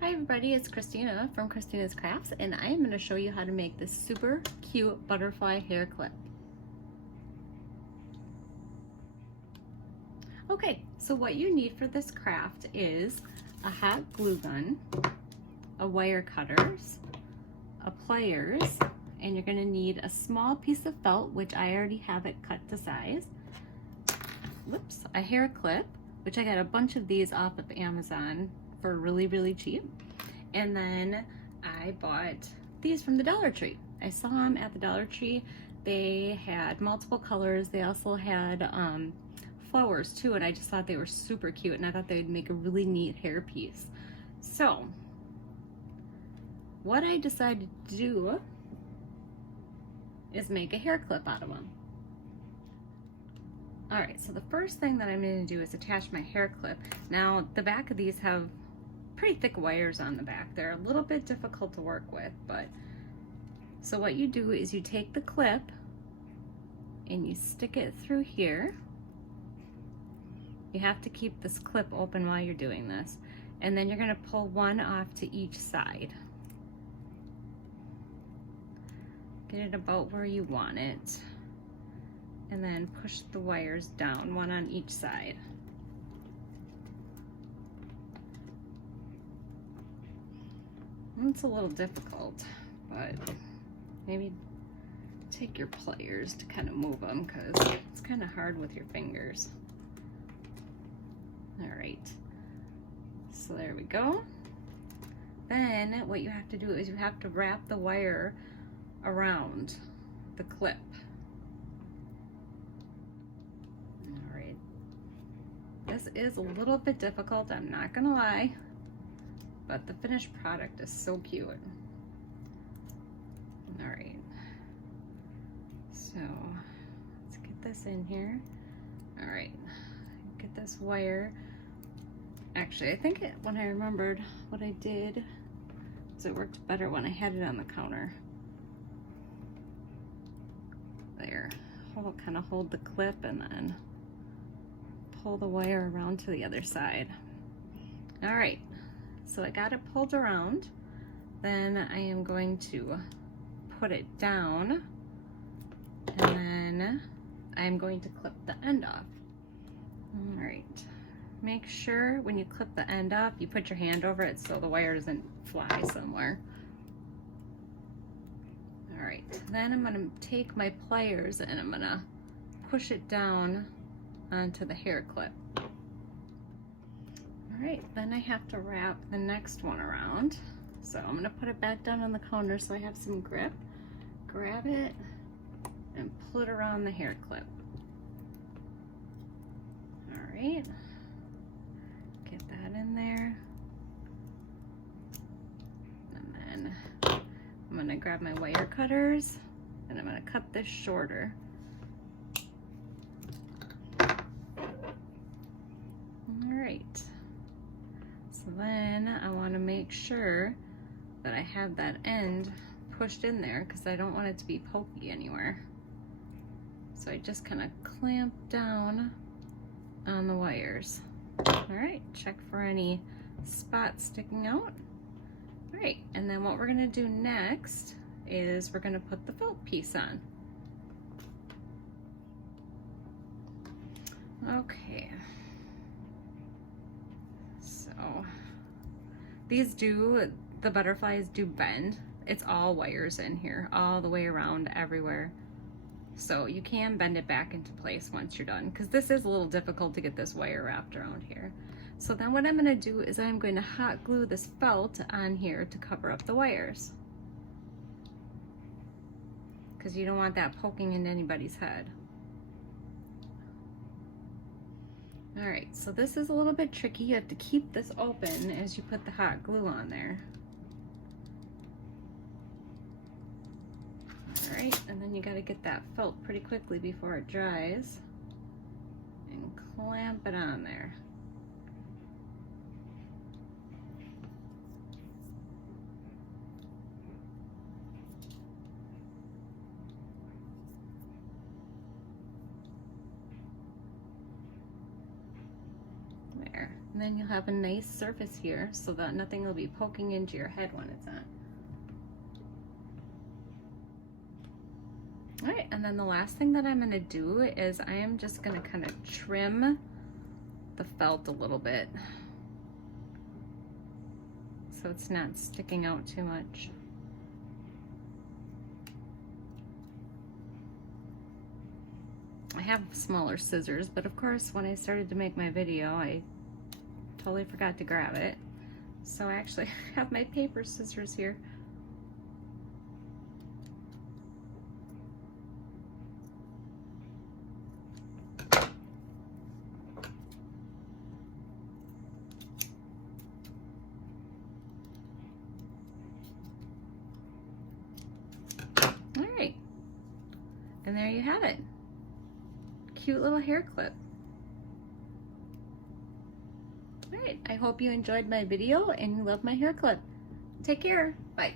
Hi everybody, it's Christina from Christina's Crafts, and I am going to show you how to make this super cute butterfly hair clip. Okay, so what you need for this craft is a hot glue gun, a wire cutters, a pliers, and you're going to need a small piece of felt, which I already have it cut to size. Whoops, a hair clip, which I got a bunch of these off of Amazon for really cheap. And then I bought these from the Dollar Tree. I saw them at the Dollar Tree. They had multiple colors. They also had flowers too, and I just thought they were super cute, and I thought they'd make a really neat hair piece. So what I decided to do is make a hair clip out of them. All right, so the first thing that I'm going to do is attach my hair clip. Now, the back of these have pretty thick wires on the back. They're a little bit difficult to work with, but so what you do is you take the clip and you stick it through here. You have to keep this clip open while you're doing this, and then you're going to pull one off to each side. Get it about where you want it, and then push the wires down, one on each side. It's a little difficult, but maybe take your pliers to kind of move them, because it's kind of hard with your fingers. All right, so there we go. Then what you have to do is you have to wrap the wire around the clip. All right, this is a little bit difficult, I'm not gonna lie, but the finished product is so cute. All right, so let's get this in here. All right, get this wire. Actually, I think when I remembered what I did, so it worked better when I had it on the counter. There, kind of hold the clip and then pull the wire around to the other side. All right, so I got it pulled around. Then I am going to put it down, and then I'm going to clip the end off. All right, make sure when you clip the end off, you put your hand over it so the wire doesn't fly somewhere. All right, then I'm gonna take my pliers and I'm gonna push it down onto the hair clip. All right, then I have to wrap the next one around. So I'm gonna put it back down on the counter so I have some grip. Grab it and pull it around the hair clip. All right, get that in there. And then I'm gonna grab my wire cutters and I'm gonna cut this shorter. All right, so then I wanna make sure that I have that end pushed in there because I don't want it to be pokey anywhere. So I just kind of clamp down on the wires. All right, check for any spots sticking out. All right, and then what we're gonna do next is we're gonna put the felt piece on. Okay, so the butterflies do bend. It's all wires in here, all the way around everywhere. So you can bend it back into place once you're done, because this is a little difficult to get this wire wrapped around here. So then what I'm gonna do is I'm going to hot glue this felt on here to cover up the wires, because you don't want that poking into anybody's head. All right, so this is a little bit tricky. You have to keep this open as you put the hot glue on there. All right, and then you got to get that felt pretty quickly before it dries and clamp it on there. There, and then you'll have a nice surface here so that nothing will be poking into your head when it's on. All right, and then the last thing that I'm gonna do is I am just gonna kind of trim the felt a little bit so it's not sticking out too much. I have smaller scissors, but of course when I started to make my video I totally forgot to grab it. So I actually have my paper scissors here. All right, and there you have it. Cute little hair clip. All right, I hope you enjoyed my video and you love my hair clip. Take care. Bye.